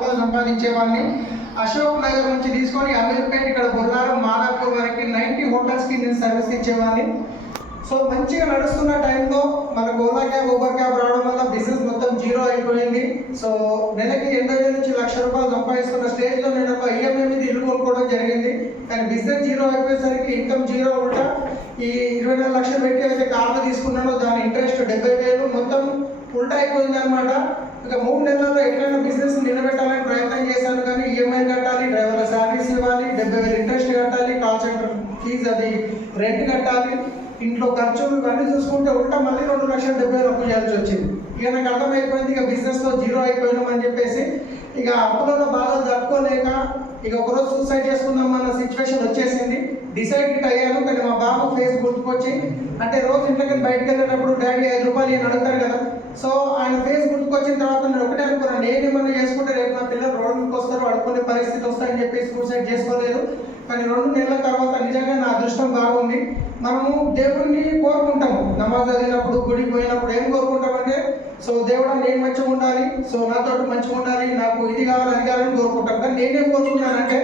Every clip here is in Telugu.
రూపాయలు సంపాదించేవాడిని. అశోక్ నగర్ నుంచి తీసుకొని అమీర్పేట్ ఇక్కడ బొల్లారం మాదాపూర్ వరకు 90 హోటల్స్కి నేను సర్వీస్ ఇచ్చేవాడిని. సో మంచిగా నడుస్తున్న టైంలో మనకు ఓలా క్యాబ్ ఊబర్ క్యాబ్ రావడం వల్ల బిజినెస్ మొత్తం జీరో అయిపోయింది. సో నెలకి 80,000 నుంచి 1,00,000 రూపాయలు సంపాదిస్తున్న స్టేజ్లో నేను ఒక ఈఎంఐ మీద ఇల్లు కొనుక్కోవడం జరిగింది. కానీ బిజినెస్ జీరో అయిపోయేసరికి ఇన్కమ్ జీరో ఉంటా ఈ 24 లక్షలు పెట్టి అయితే కార్లు తీసుకున్నానో దాని ఇంట్రెస్ట్ 70,000 మొత్తం ఉల్టా అయిపోయింది అనమాట. ఇక 3 నెలల్లో ఎట్లయినా బిజినెస్ నిలబెట్టాలని ప్రయత్నం చేశాను. కానీ ఈఎంఐ కట్టాలి, డ్రైవర్ల శాలరీస్ ఇవ్వాలి, 70,000 ఇంట్రెస్ట్ కట్టాలి, కాల్ సెంటర్ ఫీజు అది రెంట్ కట్టాలి, ఇంట్లో ఖర్చులు ఇవన్నీ చూసుకుంటే ఉల్టా మళ్ళీ 2,70,000 అప్పు చేయాల్సి వచ్చింది. ఇక నాకు అర్థమైపోయింది ఇక బిజినెస్లో జీరో అయిపోయినామని చెప్పేసి ఇక అప్పులలో బాగా తట్టుకోలేక ఇక ఒకరోజు సూసైడ్ చేసుకుందాం అన్న సిచ్యువేషన్ వచ్చేసింది. డిసైడ్ అయ్యాను. కానీ మా బాబు ఫేస్ గుర్తుకొచ్చి అంటే రోజు ఇంట్లోకి బయటకు వెళ్ళేటప్పుడు డాడీ 5 రూపాయలు ఈయన అడుగుతారు కదా. సో ఆయన ఫేస్ గుర్తుకొచ్చిన తర్వాత నేను ఒకటే అనుకున్నాను, నేనేమన్నా చేసుకుంటే రేపు నా పిల్లలు రోడ్డు మీదకి వస్తారు, అడుక్కునే పరిస్థితి వస్తాయని చెప్పి సూసైడ్ చేసుకోలేదు. కానీ 2 నెలల తర్వాత నిజంగా నా అదృష్టం బాగుంది. మనము దేవుడిని కోరుకుంటాము, నమాజ్ చదివినప్పుడు గుడికి పోయినప్పుడు ఏం కోరుకుంటామంటే సో దేవుడా నేను మంచిగా ఉండాలి, సో నాతో మంచిగా ఉండాలి, నాకు ఇది కావాలి అది కావాలని కోరుకుంటాం. కానీ నేనేం కోరుకున్నానంటే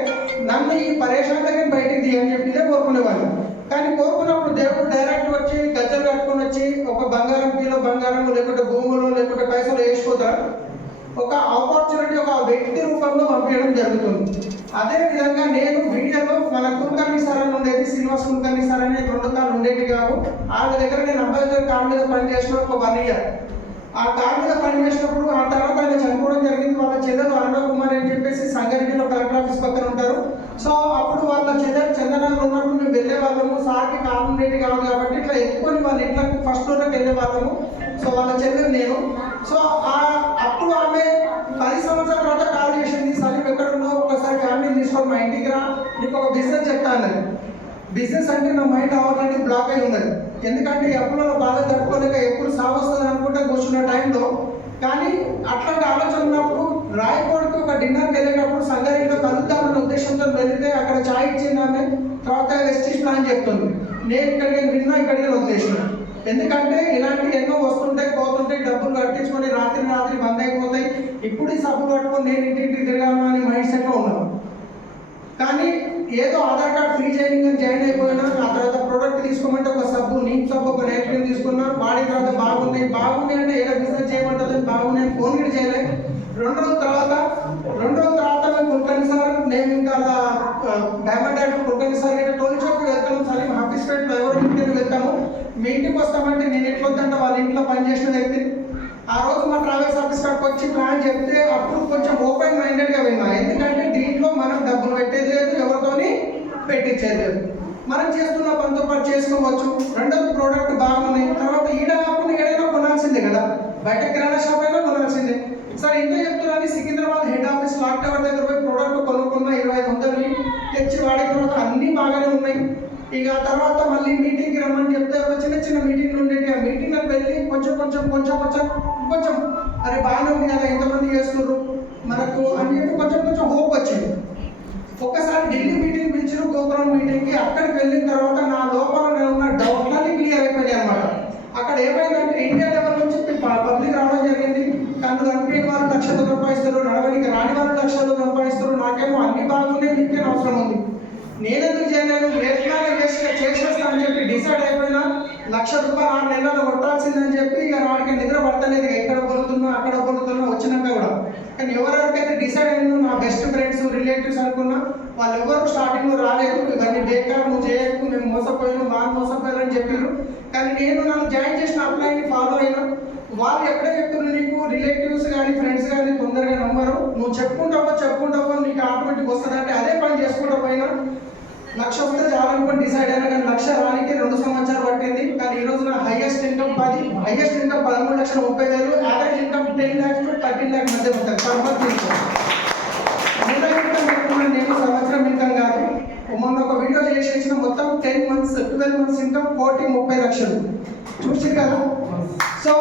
నన్ను ఈ పరేషాన్లకి బయటికి తీయని చెప్పి ఇదే కోరుకునేవాళ్ళు. కానీ కోరుకున్నప్పుడు దేవుడు డైరెక్ట్ వచ్చి గజ్జలు కట్టుకొని వచ్చి ఒక బంగారం కిలో బంగారం లేకుంటే భూములు లేకుంటే పైసలు వేసిపోతారు. ఒక ఆపర్చునిటీ ఒక వ్యక్తి రూపంలో పంపించడం జరుగుతుంది. అదే విధంగా నేను వీడియోలో మన కుల్కర్ణి సార్ అని ఉండేది, శ్రీనివాస్ కుల్కర్ణి సార్ అని 2 సార్లు ఉండేవి కావు. వాళ్ళ దగ్గర నేను అంబేద్కర్ కార్ మీద పనిచేసిన ఒక 1 ఇయర్. ఆ కార్ మీద పనిచేసినప్పుడు ఆ తర్వాత ఆయన చనిపోవడం జరిగింది. వాళ్ళ చెల్లెలు అరుణ కుమార్ అని చెప్పేసి సంగారెడ్డిలో కలెక్టర్ ఆఫీస్ పక్కన ఉంటారు. సో అప్పుడు వాళ్ళ చెల్లెలు చందనాలు ఉన్నప్పుడు మేము వెళ్ళే వాళ్ళము. సార్కి కారు ఉండేది కాదు కాబట్టి ఇట్లా ఎత్తుకొని వాళ్ళ ఇంట్లోకి ఫస్ట్ ఫ్లోర్లోకి వెళ్ళే వాళ్ళము. సో వాళ్ళ చెల్లెలు నేను. సో అప్పుడు ఆమె 10 సంవత్సరాల తర్వాత కాల్ చేసింది, సలీం ఎక్కడ ఉన్నావు, ఒకసారి ఫ్యామిలీని తీసుకొని మా ఇంటికి రా, నీకు ఒక బిజినెస్ చెప్తా అన్నది. బిజినెస్ అంటే నా మైండ్ ఆల్రెడీ బ్లాక్ అయి ఉన్నది. ఎందుకంటే ఎప్పుడో బాగా తట్టుకోలేక ఎప్పుడు సావస్తుంది అనుకుంటే కూర్చున్న టైంలో. కానీ అట్లాంటి ఆలోచన ఉన్నప్పుడు రాయకోడికి ఒక డిన్నర్కి వెళ్ళేటప్పుడు సంగారెడ్డిలో కలుద్దామన్న ఉద్దేశంతో వెళితే అక్కడ ఛాయ్ ఇచ్చింది ఆమె. తర్వాత వెస్టీజ్ ప్లాన్ చెప్తుంది. నేను ఇక్కడికి విన్నా, ఇక్కడికి వదిలేసిన. ఎందుకంటే ఇలాంటి ఎన్నో వస్తుంటాయి పోతుంటాయి, డబ్బులు కట్టించుకొని రాత్రి బంద్ అయిపోతాయి. ఇప్పుడు ఈ సబ్బులు పట్టుకొని నేను ఇంటికి తిరగాను అని మైండ్ సెట్లో ఉన్నాను. కానీ ఏదో ఆధార్ కార్డ్ ఫ్రీ ట్రైనింగ్ అని జాయిన్ అయిపోయినా. ఆ తర్వాత ప్రోడక్ట్ తీసుకోమంటే ఒక సబ్బు, నీమ్ సబ్బు, ఒక నైట్ క్రీమ్ తీసుకున్నా. వాడిన తర్వాత బాగున్నాయి అంటే ఏదో బిజినెస్ చేయమంటుంది, బాగున్నాయి ఫోన్ కూడా చేయలేదు. 2 రోజుల తర్వాత మేము కుల్కర్ణి సార్, నేను ఇంకా డైమండ్ డాక్టర్ కుల్కర్ణి సార్ అయితే టోల్ చౌక్కి వెళ్తాము, సలీం ఆఫీస్ పేట్లో ఎవరు ఇంటికి వెళ్తాము. మీ ఇంటికి వస్తామంటే నేను ఎట్లా వద్దంటే వాళ్ళ ఇంట్లో పనిచేసిన వ్యక్తి. ఆ రోజు మా ట్రావెల్స్ ఆఫీస్ కాడికి వచ్చి ప్లాన్ చెప్తే అప్పుడు కొంచెం ఓపెన్ మైండెడ్గా విన్నా. ఎందుకంటే దీంట్లో మనం డబ్బులు పెట్టేది లేదు, ఎవరితోని పెట్టించేది లేదు, మనం చేస్తున్న పనితో పాటు చేసుకోవచ్చు. రెండోది ప్రోడక్ట్ బాగున్నాయి. తర్వాత ఈడ కాకుండా ఏడైనా కొనాల్సిందే కదా, బయట కిరాణా షాప్ అయినా కొనాల్సిందే. సార్ ఇంత చెప్తున్నాను, Secunderabad head office clock tower దగ్గర పోయి ప్రోడక్ట్ కొనుక్కున్న 2500 తెచ్చి వాడిన తర్వాత అన్నీ బాగానే ఉన్నాయి. ఇక తర్వాత మళ్ళీ మీటింగ్కి రమ్మని చెప్తే ఒక చిన్న మీటింగ్లు ఉండేవి. ఆ మీటింగ్కి వెళ్ళి కొంచెం అరే బాగానే ఉంది కదా, ఎంతమంది చేస్తున్నారు మనకు అని చెప్పి కొంచెం హోప్ వచ్చింది. ఒక్కసారి ఢిల్లీ మీటింగ్ పిలిచిన గోపురం మీటింగ్కి. అక్కడికి వెళ్ళిన తర్వాత నా లోపల నేను ఉన్న డౌట్లన్నీ క్లియర్ అయిపోయాయి అనమాట. అక్కడ ఏమైందంటే ఇండియా లెవెల్ నుంచి పబ్లిక్ రావడం జరిగింది. కన్ను కనిపించిన వారు 1,00,000 సంపాదిస్తారు, నడవనికి రాని వారు 1,00,000 సంపాదిస్తారు. నాకేమో అన్ని బాగున్నాయి, మీకే అవసరం ఉంది, నేనెందుకు చేయలేను, ఎట్లాగా చేసేస్తానని చెప్పి డిసైడ్ అయిపోయినా. 1,00,000 రూపాయలు 6 నెలల్లో కొట్టాల్సిందని చెప్పి ఇక వాడికి నిద్ర పడతలేదు. ఎక్కడ పొలుతున్నా అక్కడ పొలుతున్నా వచ్చినాక కూడా. కానీ ఎవరెవరికైతే డిసైడ్ అయినా నా బెస్ట్ ఫ్రెండ్స్ రిలేటివ్స్ అనుకున్నా వాళ్ళు ఎవరు స్టార్టింగ్లో రాలేదు. ఇవన్నీ బేకార్, నువ్వు చేయకు, మేము మోసపోయారని చెప్పారు. కానీ నేను నన్ను జాయిన్ చేసిన అప్లైని ఫాలో అయినా. వాళ్ళు ఎక్కడే చెప్తున్నారు, నీకు రిలేటివ్స్ కానీ ఫ్రెండ్స్ కానీ తొందరగా నమ్మరు, నువ్వు చెప్పుకుంటావో నీకు ఆటోమేటిక్ వస్తుంది అంటే అదే పని చేసుకుంటూ పోయినా. 1,00,000 వస్తే చాలనుకొని డిసైడ్ అయినా. కానీ 1,00,000 రానికి 2 సంవత్సరాలు పట్టింది. కానీ ఈరోజు నా highest income 13,30,000, average income 10 lakhs to 13 lakhs మధ్య ఉంటుంది పర్ మంత్ ఇన్కమ్. నేను సంవత్సరం ఇన్కమ్ కాదు. మొన్న ఒక వీడియో చేసిన మొత్తం 10 months 12 months ఇన్కమ్ 30 లక్షలు చూసి కదా. సో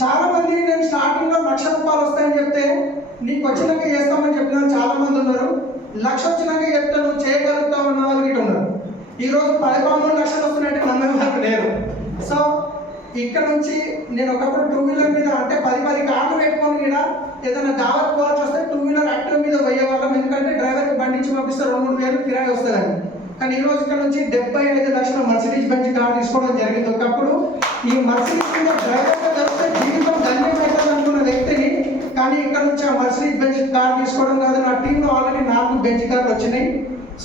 చాలా మంది నేను స్టార్టింగ్లో 1,00,000 రూపాయలు వస్తాయని చెప్తే నీకు వచ్చినాక చేస్తామని చెప్పిన చాలా మంది ఉన్నారు. 1,00,000 వచ్చినాక చెప్తే నువ్వు చేయగలుగుతావు అన్న వాళ్ళు ఇటు ఉన్నారు. ఈరోజు 13 లక్షలు వస్తున్నాయంటే నమ్మే వాళ్ళు లేరు. సో ఇక్కడ నుంచి నేను ఒకప్పుడు 2 వీలర్ మీద అంటే 10 కార్లు పెట్టుకొని కూడా ఏదైనా దావత్ పోవాల్సి వస్తే 2 వీలర్ పంపిస్తే 2-3 వేలు కిరాయి వస్తుందని. కానీ ఈ రోజు ఇక్కడ నుంచి 75 లక్షల మర్సిడీస్ బెంచ్ కార్ తీసుకోవడం జరిగింది. ఒకప్పుడు ఈ మర్సిడీస్ మీద డ్రైవర్గా దొరికితే జీవితం ధన్యమైతుంది అనుకున్న వ్యక్తిని, కానీ ఇక్కడ నుంచి ఆ మర్సిడీస్ బెంచ్ కార్ తీసుకోవడం కాదు. నా టీంలో ఆల్రెడీ 4 బెంచ్ కార్లు వచ్చినాయి.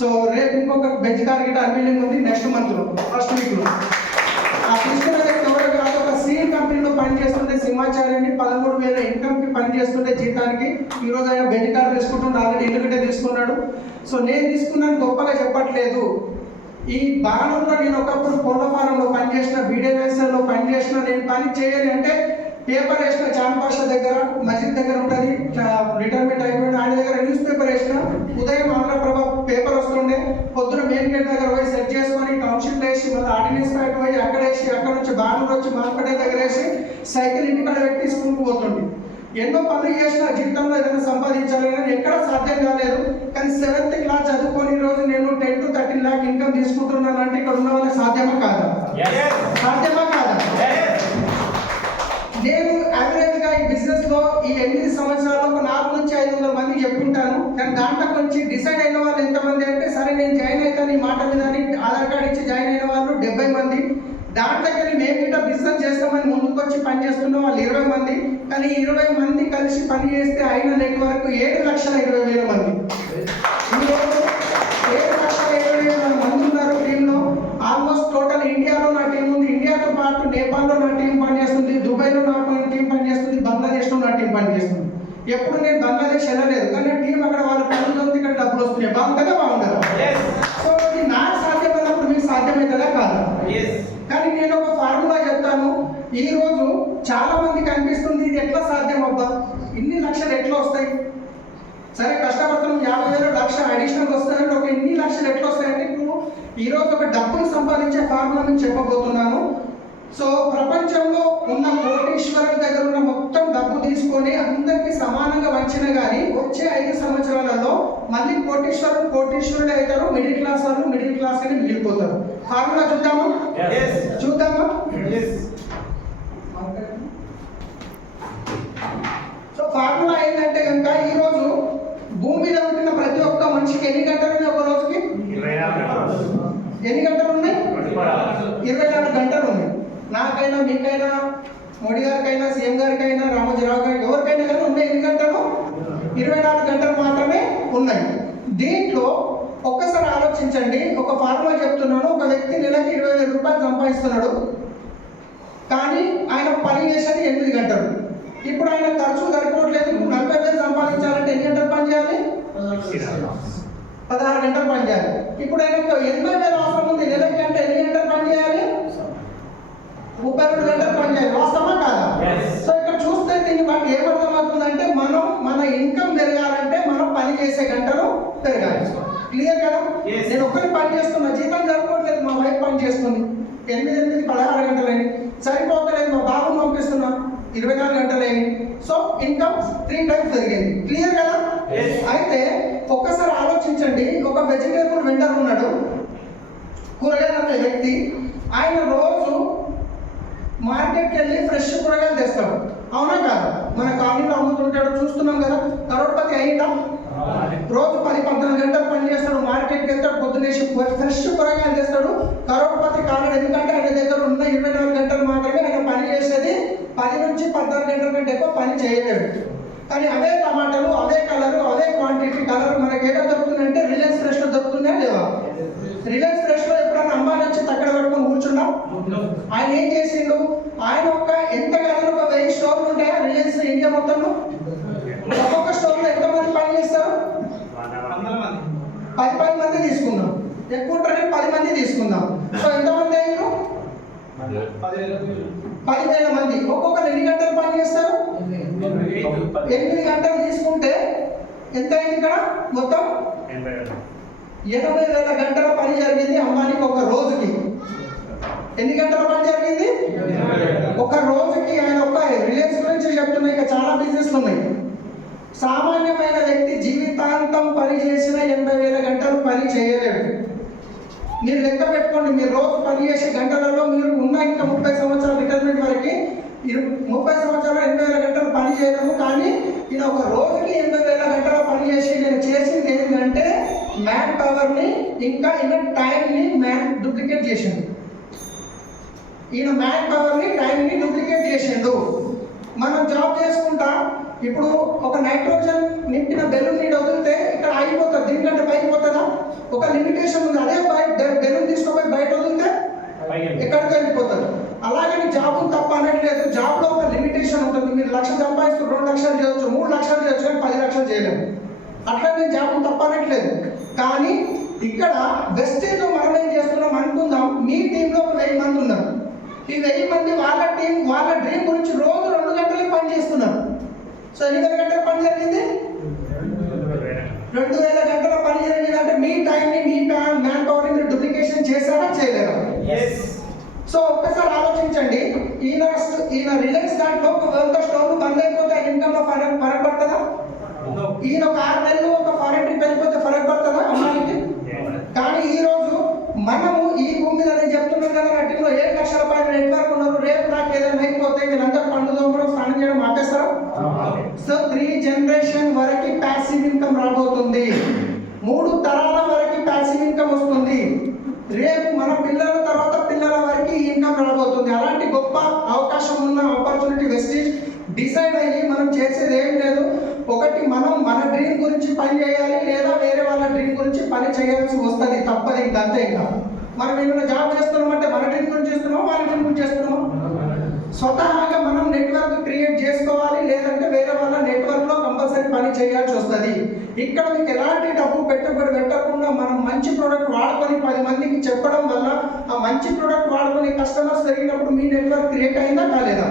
సో రేపు ఇంకొక బెంచ్ కార్ గిట్ట అన్వీలింగ్ ఉంది నెక్స్ట్ మంత్లో, ఫస్ట్ వీక్లో. ఆ తీసుకున్న వ్యక్తి ఎవరు కాదు, ఒక సీల్ కంపెనీలో పనిచేస్తుంటే సింహాచార్యని 13,000 ఇన్కమ్కి పనిచేస్తుంటే జీతానికి ఈరోజు ఆయన బెంచ్ కార్ తీసుకుంటుంటే ఆల్రెడీ ఇల్లు గిట్టే తీసుకున్నాడు. సో నేను తీసుకున్నాను గొప్పగా చెప్పట్లేదు. ఈ బాణంలో నేను ఒకప్పుడు కోళ్ళ ఫారంలో పనిచేసిన, బీడీఎస్ఎల్లో పనిచేసిన, నేను పని చేయాలి అంటే పేపర్ వేసిన చాంపాషా దగ్గర మస్జిద్ దగ్గర ఉంటుంది, రిటైర్మెంట్ అయిపోయింది, ఆయన దగ్గర న్యూస్ పేపర్ వేసిన. ఉదయం ఆంధ్రప్రభ పేపర్ వస్తుండే, పొద్దున మెయిన్ గేట్ దగ్గర పోయి సెట్ చేసుకొని టౌన్షిప్ వేసి మళ్ళీ ఆర్డినెన్స్ ప్యాక్ పోయి అక్కడ వేసి, అక్కడ నుంచి బాణంలో వచ్చి మార్కెట్ దగ్గర వేసి సైకిల్ ఇంటికాడ పెట్టి స్కూల్కి పోతుండే. ఎన్నో పనులు చేసిన, జీవితంలో ఏదైనా సంపాదించాలి కానీ ఎక్కడ సాధ్యం కాలేదు. కానీ 7th క్లాస్ చదువుకొని ఈరోజు నేను 10 to 13 lakh ఇన్కమ్ తీసుకుంటున్నాను అంటే ఇక్కడ ఉన్న వాళ్ళకి సాధ్యమా కాదా? సాధ్యమా కాదా? నేను యావరేజ్గా ఈ బిజినెస్లో ఈ 8 సంవత్సరాల్లో ఒక 400 నుంచి 500 మందికి చెప్పుకుంటాను. కానీ దాంట్లో కొంచెం డిసైడ్ అయిన వాళ్ళు ఎంతమంది అంటే, సరే నేను జాయిన్ అవుతాను ఈ మాట మీద అని ఆధార్ కార్డు ఇచ్చి జాయిన్ అయిన వాళ్ళు 70 మంది. దాంట్లోకి మేము ఇట్లా బిజినెస్ చేస్తామని ముందుకు వచ్చి పని చేస్తున్న వాళ్ళు 20 మంది. కానీ 20 మంది కలిసి పని చేస్తే అయిన నెట్వర్క్ 7,20,000 మంది. ఈరోజు 7,20,000 మంది ఉన్నారు టీంలో. ఆల్మోస్ట్ టోటల్ ఇండియాలో నా టీం ఉంది. ఇండియాతో పాటు నేపాల్లో నా టీం పనిచేస్తుంది, దుబాయ్లో నా టీం పనిచేస్తుంది, బంగ్లాదేశ్లో నా టీం పనిచేస్తుంది. ఎప్పుడు నేను బంగ్లాదేశ్ వెళ్ళలేదు, కానీ టీం అక్కడ వాళ్ళు పనులు ఇక్కడ డబ్బులు వస్తున్నాయి. బాగుంటుందా? బాగుంటారా? సో ఇది నాకు సాధ్యమైనప్పుడు మీకు సాధ్యమవుతుందా కాదా? కానీ నేను ఒక ఫార్ములా చెప్తాను. ఈ రోజు చాలా మందికి అనిపిస్తుంది ఇది ఎట్లా సాధ్యం అబ్బా, ఇన్ని లక్షలు ఎట్లా వస్తాయి? సరే కష్టపడతాం, 50,000 లక్ష అడిషనల్ వస్తాయంటే ఒక ఇన్ని లక్షలు ఎట్లా వస్తాయంటే, ఇప్పుడు ఈరోజు ఒక డబ్బులు సంపాదించే ఫార్ములా నేను చెప్పబోతున్నాను. సో ప్రపంచంలో ఉన్న కోటీశ్వరుల దగ్గర ఉన్న మొత్తం డబ్బు తీసుకొని అందరికీ సమానంగా వంచిన కానీ వచ్చే 5 సంవత్సరాలలో మళ్ళీ కోటీశ్వరుడు అవుతారు, మిడిల్ క్లాస్ వాళ్ళు మిడిల్ క్లాస్ అని మిగిలిపోతారు. ఫార్ములా చూద్దామా? చూద్దామా? సో ఫార్ములా ఏంటంటే కనుక ఈరోజు భూమి మీద ఉంటున్న ప్రతి ఒక్క మనిషికి ఎన్ని గంటలు ఉన్నాయి? ఒక రోజుకి ఎన్ని గంటలు ఉన్నాయి? 24 గంటలు ఉన్నాయి. నాకైనా, మీకైనా, మోడీ గారికైనా, సీఎం గారికైనా, రామోజీరావు గారికి, ఎవరికైనా కానీ ఉన్నాయి ఎన్ని గంటలు? 24 గంటలు మాత్రమే ఉన్నాయి. దీంట్లో ఒక్కసారి ఆలోచించండి. ఒక ఫార్ములా చెప్తున్నాను. ఒక వ్యక్తి నెలకి 20,000 రూపాయలు సంపాదిస్తున్నాడు, కానీ ఆయన పని చేసేది 8 గంటలు. ఇప్పుడు ఆయన ఖర్చు సరిపోవట్లేదు. 40,000 సంపాదించాలంటే ఎన్ని గంటలు పని చేయాలి? 16 గంటలు పని చేయాలి. ఇప్పుడు ఆయనకు 80,000 అవసరం ఉంది. నెలకి అంటే ఎన్ని గంటలు పని చేయాలి? 32 గంటలు పని చేయాలి. వాస్తవమా కాదా? సో ఇక్కడ చూస్తే దీన్ని బట్టి ఏమర్థమవుతుందంటే, మనం మన ఇన్కమ్ పెరగాలంటే మనం పని చేసే గంటలు పెరగాలి. క్లియర్ కదా? నేను ఒక్కరి పని చేస్తున్నా, జీతం జరగట్లేదు, మా వైఫ్ పని చేస్తుంది, 8 16 గంటలని సరిపోతలేదు, మా బాబుని పంపిస్తున్నా 24 గంటలని. సో ఇన్కమ్ 3 times పెరిగింది. క్లియర్ కదా? అయితే ఒక్కసారి ఆలోచించండి. ఒక వెజిటేబుల్ వెండర్ ఉన్నాడు, కూరగాయలు అనే వ్యక్తి. ఆయన రోజు మార్కెట్కి వెళ్ళి ఫ్రెష్ కూరగాయలు తెస్తాడు, అవునా కాదు? మన కాలనీలో అమ్ముతుంటాడు, చూస్తున్నాం కదా. కరోడ్పతి అయ్యిందా? రోజు 10-14 గంటలు పని చేస్తాడు, మార్కెట్కి వెళ్తాడు, పొద్దునేసి ఫ్రెష్ కూరగాయలు తెస్తాడు. కరోడ్పతి కాలేడు, ఎందుకంటే ఆయన దగ్గర ఉన్న 24 గంటలు మాత్రమే ఆయన పని చేసేది. 10 నుంచి 14 గంటల కంటే ఎక్కువ పని చేయలేడు. కానీ అవే టమాటాలు, అవే కలరు, అవే క్వాంటిటీ కలర్ మనకి ఏదో దొరుకుతుందంటే రిలయన్స్ ఫ్రెష్లో దొరుకుతుందా లేవా? రిలయన్స్ ఫ్రెష్లో ఎప్పుడైనా అమ్మాయి వచ్చి తక్కడ పట్టుకొని కూర్చున్నాం. ఆయన ఏం చేసిండు? ఆయన ఎంత కాదు ఒక 1000 స్టోర్లు ఉంటాయా రిలయన్స్ ఇండియా మొత్తంలో? ఒక్కొక్క స్టోర్లో ఎంతమంది పని చేస్తారు? 10 మంది తీసుకుందాం. ఎక్కువ ఉంటారని 10 మంది తీసుకుందాం. సో ఎంతమంది అయ్యారు? 10,000 మంది. ఒక్కొక్కరు ఎన్ని గంటలు పని చేస్తారు? 8 గంటలు తీసుకుంటే ఎంత అయింది? ఇక్కడ మొత్తం 80,000 గంటల పని జరిగింది అంబానీకి ఒక రోజుకి. ఎన్ని గంటల పని జరిగింది? ఒక రోజుకి. ఆయన ఒక రిలయన్స్ గురించి చెప్తున్నాయి, ఇంకా చాలా బిజినెస్లు ఉన్నాయి. సామాన్యమైన వ్యక్తి జీవితాంతం పని చేసిన 80,000 గంటలు పని చేయలేడు. మీరు లెక్క పెట్టుకోండి. మీరు రోజు పని చేసే గంటలలో మీరు ఉన్న ఇంకా 30 సంవత్సరాల రిటైర్మెంట్ వరకు 30 సంవత్సరాలు 80,000 గంటలు పని చేయలేము. కానీ ఈయన ఒక రోజుకి 80,000 గంటల పని చేసి నేను చేసింది ఏంటంటే మ్యాన్ పవర్ని ఇంకా ఈయన టైంని డూప్లికేట్ చేసిండు. ఈయన మ్యాన్ పవర్ని టైంని డూప్లికేట్ చేసిండు. మనం జాబ్ చేసుకుంటా ఇప్పుడు ఒక నైట్రోజన్ నింపిన బెలూన్ నీడు వదిలితే ఇక్కడ ఆగిపోతుంది, దీనికంటే పైకి పోతుందా? ఒక లిమిటేషన్ ఉంది. అదే బెలూన్ తీసుకుపోయి బయట వదిలితే ఎక్కడికి వెళ్ళిపోతుంది. అలాగే జాబ్ తప్ప అనట్లేదు, జాబ్లో ఒక లిమిటేషన్ ఉంటుంది. మీరు 1 లక్ష సంపాదిస్తూ 2 లక్షలు చేయొచ్చు, 3 లక్షలు చేయొచ్చు, కానీ 10 లక్షలు చేయలేము. అట్లా నేను జాబ్ తప్ప అనట్లేదు. కానీ ఇక్కడ వెస్టేజ్లో మనం ఏం చేస్తున్నాం అనుకుందాం, మీ టీంలో ఒక 1000 మంది ఉన్నారు. ఈ 1000 మంది వాళ్ళ టీం వాళ్ళ డ్రీమ్ గురించి రోజు 2 గంటలే పని చేస్తున్నారు. సో ఎన్ని వేల గంటల పని జరిగింది? 2000 గంటల పని జరిగింది. అంటే మీ టైంని మీ మ్యాన్ పవర్ని మీరు డూప్లికేషన్ చేశారా చేయలేరా? సో ఒక్కసారి ఆలోచించండి. ఈయన రిలయన్స్ దాంట్లో ఒక 100 స్టోర్లు బంద్ అయిపోతే ఆయన ఇన్కమ్లో ఫరక్ పడుతుందా? ఈయన ఒక 6 నెలలు ఒక ఫారెన్ ట్రిప్ వెళ్ళిపోతే ఫరక్ పడుతుందా అమ్మాయికి? కానీ ఈ రోజు మనము ఈ భూమి మీద నేను చెప్తున్నాను కదా, నా టీంలో 7 లక్షల పైన నెట్వర్క్ ఉన్నారు. రేపు నాకు ఏదైనా అయిపోతే వీళ్ళందరూ పండుగ కూడా స్నానం చేయడం ఆపేస్తారా? సో 3 జనరేషన్ వరకు ప్యాసివ్ ఇన్కమ్ రాబోతుంది. 3 తరాల వరకు ప్యాసివ్ ఇన్కమ్ వస్తుంది. రేపు మన పిల్లల తర్వాత పిల్లల వరకు ఇన్కమ్ రాబోతుంది. అలాంటి గొప్ప అవకాశం ఉన్న ఆపర్చునిటీ వెస్టేజ్ డిసైడ్ అయ్యి మనం చేసేది ఏం లేదు. ఒకటి మనం మన డ్రీమ్ గురించి పని చేయాలి, లేదా వేరే వాళ్ళ డ్రీమ్ గురించి పని చేయాల్సి వస్తుంది, తప్పది. ఇంకంతే. ఇంకా మనం ఏమైనా జాబ్ చేస్తున్నామంటే మన డ్రీమ్ గురించి చేస్తున్నామా, వాళ్ళ డ్రీమ్ గురించి చేస్తున్నామా? స్వతహాగా మనం నెట్వర్క్ క్రియేట్ చేసుకోవాలి, లేదంటే వేరే వాళ్ళ నెట్వర్క్లో కంపల్సరీ పని చేయాల్సి వస్తుంది. ఇక్కడ మీకు ఎలాంటి డబ్బు పెట్టుబడి పెట్టకుండా మనం మంచి ప్రోడక్ట్ వాడుకొని 10 మందికి చెప్పడం వల్ల ఆ మంచి ప్రోడక్ట్ వాడుకొని కస్టమర్స్ పెరిగినప్పుడు మీ నెట్వర్క్ క్రియేట్ అయిందా కాలేదా?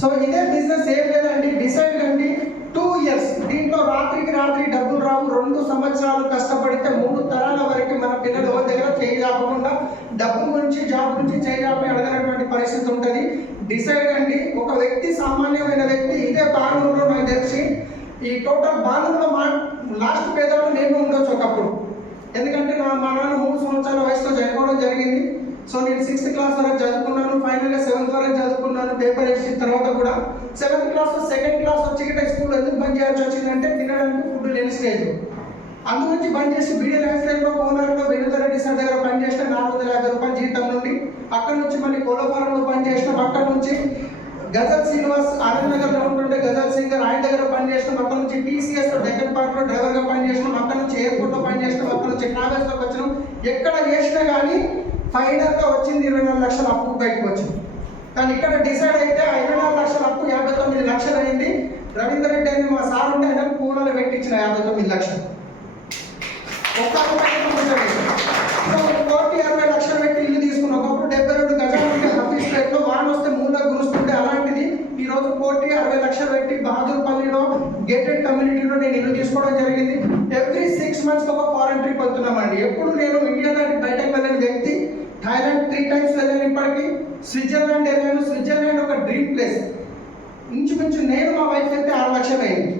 సో ఇదే బిజినెస్ ఏం లేదండి, డిసైడ్ అండి. 2 ఇయర్స్ దీంట్లో రాత్రికి రాత్రి డబ్బులు రావు. 2 సంవత్సరాలు కష్టపడితే 3 తరాల వరకు మన పిల్లలు ఎవరి దగ్గర చేయి రాకుండా డబ్బు గురించి జాబ్ గురించి చేయి రాపి అడగనటువంటి పరిస్థితి ఉంటుంది. డిసైడ్ అండి. ఒక వ్యక్తి, సామాన్యమైన వ్యక్తి, ఇదే బానూరులో నాకు తెలిసి ఈ టోటల్ బానూరులో లాస్ట్ పేదవాళ్ళు నేను ఉండొచ్చు ఒకప్పుడు. ఎందుకంటే మా నాన్న 3 సంవత్సరాల వయసులో చనిపోవడం జరిగింది. సో నేను 6th క్లాస్ వరకు చదువుకున్నాను, ఫైనల్గా 7th వరకు చదువుకున్నాను. పేపర్ వేసిన తర్వాత కూడా 7th క్లాస్లో 2nd క్లాస్ వచ్చి స్కూల్ ఎందుకు బంద్ చేయాల్సి వచ్చిందంటే తినడానికి ఫుడ్ లేని స్టేజ్. అందుగురించి బంద్ చేసి బీడీ రైస్లో కోనర్లో వెనుదరెడ్డి సార్ దగ్గర పనిచేసిన 450 రూపాయల జీతం నుండి అక్కడ నుంచి మళ్ళీ కోలఫారంలో పనిచేసినాం. అక్కడ నుంచి గజల్ శ్రీనివాస్ ఆనంద్ నగర్లో ఉంటుండే గజల్ సింగర్, ఆయన దగ్గర పనిచేసినాం. అక్కడ నుంచి టీసీఎస్లో డెక్కన్ పార్క్లో డ్రైవర్గా పనిచేసినాం. అక్కడ నుంచి ఎయిర్పోర్ట్లో పనిచేసినాం. అక్కడ నుంచి ట్రావెల్స్లోకి వచ్చినాం. ఎక్కడ చేసినా కానీ ఫైనల్గా వచ్చింది 24 లక్షల అప్పు బయటకు వచ్చింది. కానీ ఇక్కడ డిసైడ్ అయితే 24 లక్షల అప్పు 59 లక్షలు అయింది. రవీందర్ రెడ్డి అని మా సార్ ఉంటే ఆయన పూనలు పెట్టించిన 59 లక్షలు. ఒక్క రూపాయి సో 1,60 లక్షలు పెట్టి ఇల్లు తీసుకున్నాం. ఒకప్పుడు 72 గజాలు ఉంటే హఫీస్ పేట్లో వాన్ వస్తే మూల గురుస్తుంటే, అలాంటిది ఈరోజు 1,60 లక్షలు పెట్టి బహదూర్పల్లిలో గేటెడ్ కమ్యూనిటీలో నేను ఇల్లు తీసుకోవడం జరిగింది. ఎవ్రీ 6 మంత్స్ ఒక ఫారెన్ ట్రిప్ వెళ్తున్నామండి. ఎప్పుడు నేను ఇండియా దాటి బయటకు వెళ్ళిన వ్యక్తి. థాయిలాండ్ 3 టైమ్స్ వెళ్ళాను ఇప్పటికీ. స్విట్జర్లాండ్ వెళ్ళాను. స్విట్జర్లాండ్ ఒక డ్రీమ్ ప్లేస్. ఇంచుమించు నేను మా వైఫ్ అయితే 6 లక్షలు అయింది.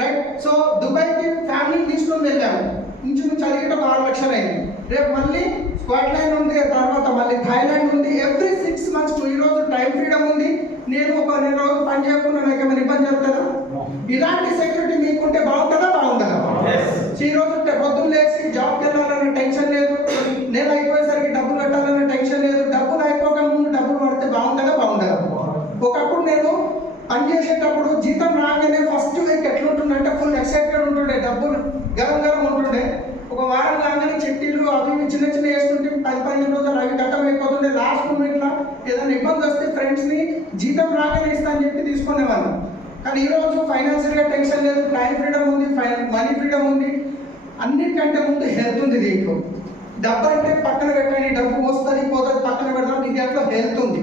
రైట్. సో దుబాయ్కి ఫ్యామిలీని తీసుకొని వెళ్ళాము. ఇంచుమించు అడిగితే ఒక 6 లక్షలు అయింది. రేపు మళ్ళీ స్కాట్లాండ్ ఉంది, తర్వాత మళ్ళీ థాయిలాండ్ ఉంది. ఎవ్రీ 6 మంత్స్ ఈరోజు టైం ఫ్రీడమ్ ఉంది. నేను ఒక 2 రోజులు పని చేయకుండా నాకు ఏమైనా ఇబ్బంది జరుగుతుందా? ఇలాంటి సెక్యూరిటీ మీకుంటే బాగుంటుందా బాగుంటుందా? ఈ రోజు పొద్దున్న లేచి జాబ్కి వెళ్ళాలన్న టెన్షన్ లేదు, నెల అయిపోయేసరికి డబ్బులు కట్టాలన్న టెన్షన్ లేదు. డబ్బులు అయిపోక ముందు డబ్బులు పడితే బాగుంటుందా బాగుంటుందా? ఒకప్పుడు నేను పని చేసేటప్పుడు జీతం రాగానే ఫస్ట్ వీక్ ఎట్లుంటుందంటే ఫుల్ ఎక్సైటెడ్ ఉంటుండే, డబ్బులు గరం ఉంటుండే. ఒక వారం కాగానే చెట్టీలు అవి చిన్న చిన్న వేస్తుంటే 10-15 రోజులు అవి కట్టం అయిపోతుండే. లాస్ట్ మూమెంట్లో ఏదైనా ఇబ్బంది వస్తే ఫ్రెండ్స్ని జీతం రాగానే ఇస్తా అని చెప్పి తీసుకునేవాళ్ళు. కానీ ఈరోజు ఫైనాన్షియల్గా టెన్షన్ లేదు, టైం ఫ్రీడమ్ ఉంది, మనీ ఫ్రీడమ్ ఉంది. అన్నిటికంటే ముందు హెల్త్ ఉంది దీంట్లో. డబ్బు అంటే పక్కన పెట్టండి, డబ్బు వస్తుంది పోతుంది పక్కన పెడతాం. మీ దాంట్లో హెల్త్ ఉంది.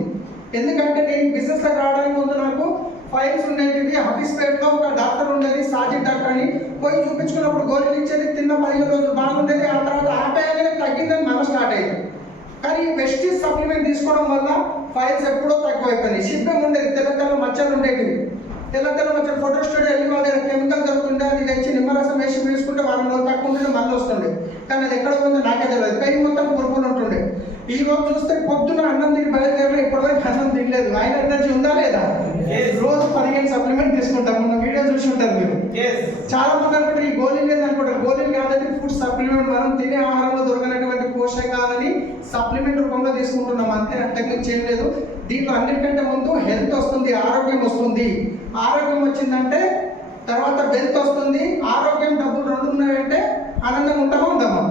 ఎందుకంటే నేను బిజినెస్లోకి రావడానికి ముందు నాకు ఫైల్స్ ఉండేవి. ఆఫీస్ పేరులో ఒక డాక్టర్ ఉండేది, సాజిద్ డాక్టర్ అని. పోయి చూపించుకున్నప్పుడు గోళీలు ఇచ్చేది, తిన్న 15 రోజులు బాగుండేది. ఆ తర్వాత ఆపేయగానే తగ్గిందని మనం స్టార్ట్ అయ్యింది. కానీ వెస్టీజ్ సప్లిమెంట్ తీసుకోవడం వల్ల ఫైల్స్ ఎప్పుడో తక్కువైపోయినాయి. షిబ్బం ఉండేది, తెల్ల మచ్చలు ఉండేవి. తెల్ల మచ్చలు ఫోటో స్టూడియో వెళ్ళి వాళ్ళ దగ్గర కెమికల్ దొరుకుతుండే, అది తెచ్చి నిమ్మరసం వేసి వేసుకుంటే 1 రోజులు తక్కువ ఉంటుండే, మళ్ళీ వస్తుండే. కానీ అది ఎక్కడ ఉందో నాకే తెలియదు. పెయిన్ మొత్తం పురుగులు ఉంటుండే. ఈ రోజు చూస్తే పొద్దున అన్నం తిని బయలుదేరలో ఇప్పటివరకు అన్నం తినలేదు. ఆయన ఎనర్జీ ఉందా లేదా? రోజు 15 సప్లిమెంట్ తీసుకుంటాం. మొన్న వీడియో చూసి ఉంటారు మీరు. చాలా మంది అనుకుంటారు ఈ గోళీలు ఏందనుకుంటారు. గోళీలు కాదండి, ఫుడ్ సప్లిమెంట్. మనం తినే ఆహారంలో దొరకనటువంటి పోషకాలని సప్లిమెంట్ రూపంలో తీసుకుంటున్నాం అంతే, అంతకుమించి ఏం లేదు. దీంట్లో అన్నిటికంటే ముందు హెల్త్ వస్తుంది, ఆరోగ్యం వస్తుంది. ఆరోగ్యం వచ్చిందంటే తర్వాత వెల్త్ వస్తుంది. ఆరోగ్యం డబ్బులు రెండు ఉన్నాయంటే ఆనందంగా ఉంటామా ఉండమా?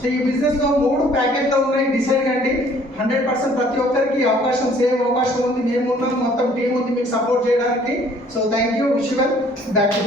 సో ఈ బిజినెస్ లో 3 ప్యాకేజ్లు ఉన్నాయి. డిసైడ్ కండి. 100% ప్రతి ఒక్కరికి అవకాశం, సేమ్ అవకాశం ఉంది. మేము ఉన్నాం, మొత్తం టీం ఉంది మీకు సపోర్ట్ చేయడానికి. So thank you. Wish you well. Back to